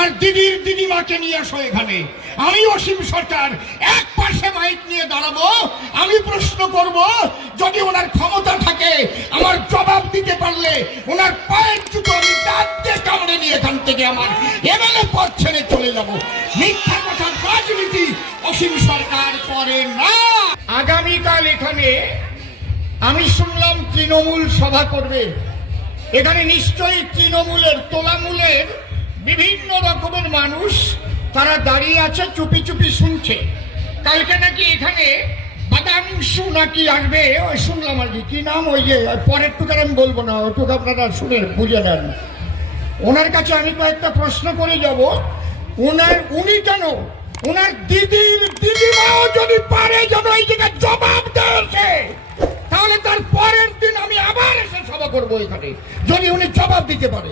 আমার দিদির দিদিমাকে নিয়ে আসো এখানে। আমি অসীম সরকার এক পাশে মাইক নিয়ে দাঁড়াবো, আমি প্রশ্ন করব, যদি ওনার ক্ষমতা থাকে আমার জবাব দিতে পারলে ওনার পায়ের জুতো আমি দাঁতে কামড়ে নিয়ে এখান থেকে আমার এমএলএ পদ ছেড়ে চলে যাব। মিথ্যা কথার রাজনীতি অসীম সরকার করে না। আগামীকাল এখানে আমি শুনলাম তৃণমূল সভা করবে। এখানে নিশ্চয়ই তৃণমূলের তোলামূলের বিভিন্ন রকমের মানুষ তারা দাঁড়িয়ে আছে, চুপি চুপি শুনছে। কালকে নাকি এখানে বাদাংশু নাকি আসবে, ওই শুনলাম আর কি নাম, ওই যে পরের টুকার আমি বলবো না, ওটুকু আপনারা শুনে বুঝে নেন। ওনার কাছে আমি কয়েকটা প্রশ্ন করে যাব। উনি কেন ওনার দিদির দিদিমাও যদি পারে যেন এই জায়গায় জবাব দেয়, তাহলে তার পরের দিন আমি আবার এসে সভা করবো এখানে, যদি উনি জবাব দিতে পারে।